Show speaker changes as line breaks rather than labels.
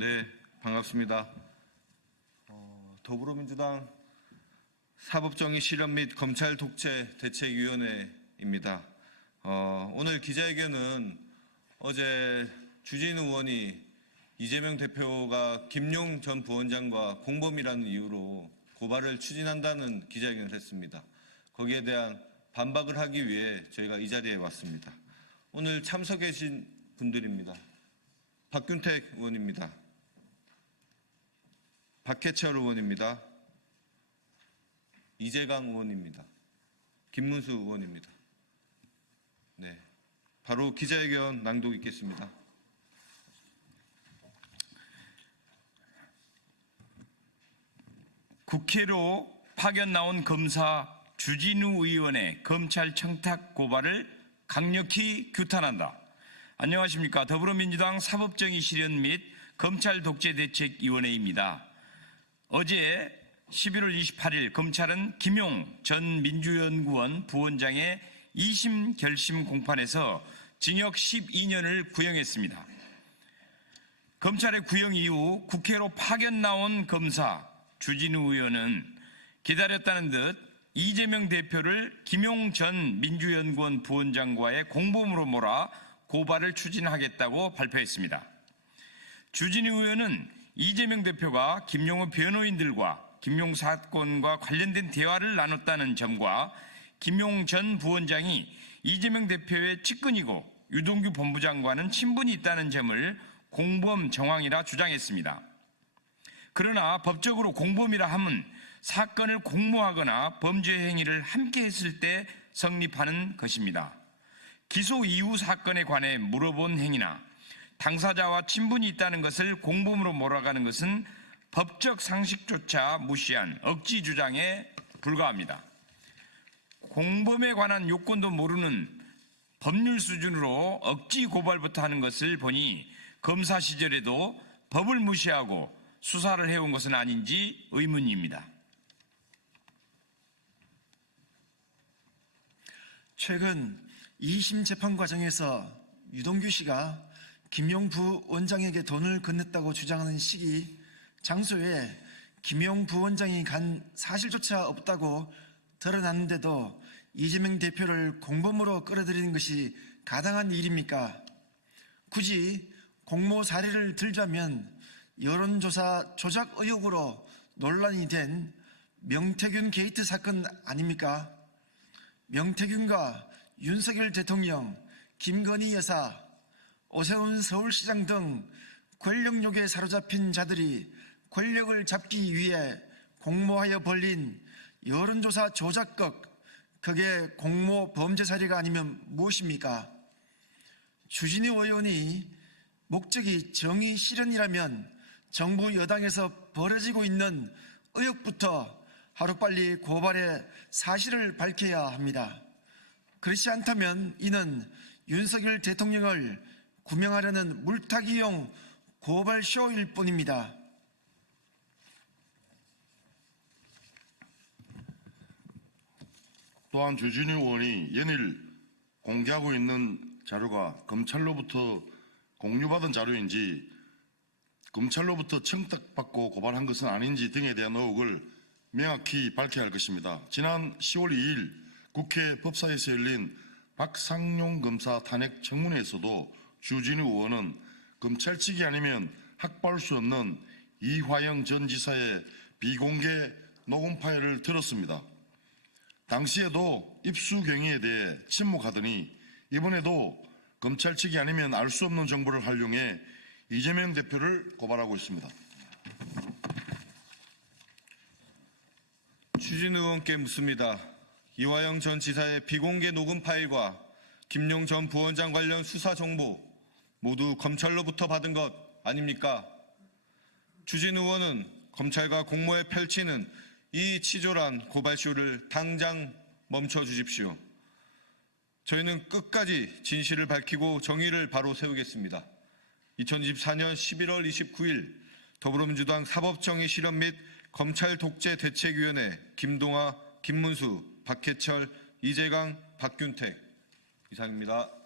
네, 반갑습니다. 어, 더불어민주당 사법정의 실현 및 검찰 독재 대책위원회입니다. 어, 오늘 기자회견은 어제 주진우 의원이 이재명 대표가 김용 전 부원장과 공범이라는 이유로 고발을 추진한다는 기자회견을 했습니다. 거기에 대한 반박을 하기 위해 저희가 이 자리에 왔습니다. 오늘 참석해 주신 분들입니다. 박균택 의원입니다. 박해철 의원입니다. 이재강 의원입니다. 김문수 의원입니다. 네. 바로 기자회견 낭독 있겠습니다.
국회로 파견 나온 검사 주진우 의원의 검찰 청탁 고발을 강력히 규탄한다. 안녕하십니까. 더불어민주당 사법정의 실현 및 검찰 독재 대책위원회입니다. 어제 11월 28일 검찰은 김용 전 민주연구원 부원장의 2심 결심 공판에서 징역 12년을 구형했습니다. 검찰의 구형 이후 국회로 파견 나온 검사 주진우 의원은 기다렸다는 듯 이재명 대표를 김용 전 민주연구원 부원장과의 공범으로 몰아 고발을 추진하겠다고 발표했습니다. 주진우 의원은 이재명 대표가 김용호 변호인들과 김용 사건과 관련된 대화를 나눴다는 점과 김용 전 부원장이 이재명 대표의 측근이고 유동규 본부장과는 친분이 있다는 점을 공범 정황이라 주장했습니다. 그러나 법적으로 공범이라 함은 사건을 공모하거나 범죄 행위를 함께 했을 때 성립하는 것입니다. 기소 이후 사건에 관해 물어본 행위나 당사자와 친분이 있다는 것을 공범으로 몰아가는 것은 법적 상식조차 무시한 억지 주장에 불과합니다. 공범에 관한 요건도 모르는 법률 수준으로 억지 고발부터 하는 것을 보니 검사 시절에도 법을 무시하고 수사를 해온 것은 아닌지 의문입니다.
최근 2심 재판 과정에서 유동규 씨가 김용 부 원장에게 돈을 건넸다고 주장하는 시기, 장소에 김용 부 원장이 간 사실조차 없다고 드러났는데도 이재명 대표를 공범으로 끌어들이는 것이 가당한 일입니까? 굳이 공모 사례를 들자면 여론조사 조작 의혹으로 논란이 된 명태균 게이트 사건 아닙니까? 명태균과 윤석열 대통령, 김건희 여사, 오세훈 서울시장 등 권력욕에 사로잡힌 자들이 권력을 잡기 위해 공모하여 벌린 여론조사 조작극, 그게 공모 범죄 사례가 아니면 무엇입니까? 주진우 의원이 목적이 정의 실현이라면 정부 여당에서 벌어지고 있는 의혹부터 하루빨리 고발해 사실을 밝혀야 합니다. 그렇지 않다면 이는 윤석열 대통령을 구명하려는 물타기용 고발쇼일 뿐입니다.
또한 주진우 의원이 연일 공개하고 있는 자료가 검찰로부터 공유받은 자료인지 검찰로부터 청탁받고 고발한 것은 아닌지 등에 대한 의혹을 명확히 밝혀야 할 것입니다. 지난 10월 2일 국회 법사에서 열린 박상용 검사 탄핵 청문회에서도 주진우 의원은 검찰 측이 아니면 확보할 수 없는 이화영 전 지사의 비공개 녹음 파일을 들었습니다. 당시에도 입수 경위에 대해 침묵하더니 이번에도 검찰 측이 아니면 알 수 없는 정보를 활용해 이재명 대표를 고발하고 있습니다.
주진 의원께 묻습니다. 이화영 전 지사의 비공개 녹음 파일과 김용 전 부원장 관련 수사 정보 모두 검찰로부터 받은 것 아닙니까? 주진 의원은 검찰과 공모에 펼치는 이 치졸한 고발쇼를 당장 멈춰 주십시오. 저희는 끝까지 진실을 밝히고 정의를 바로 세우겠습니다. 2024년 11월 29일 더불어민주당 사법정의 실현 및 검찰 독재 대책위원회 김동아, 김문수, 박해철, 이재강, 박균택 이상입니다.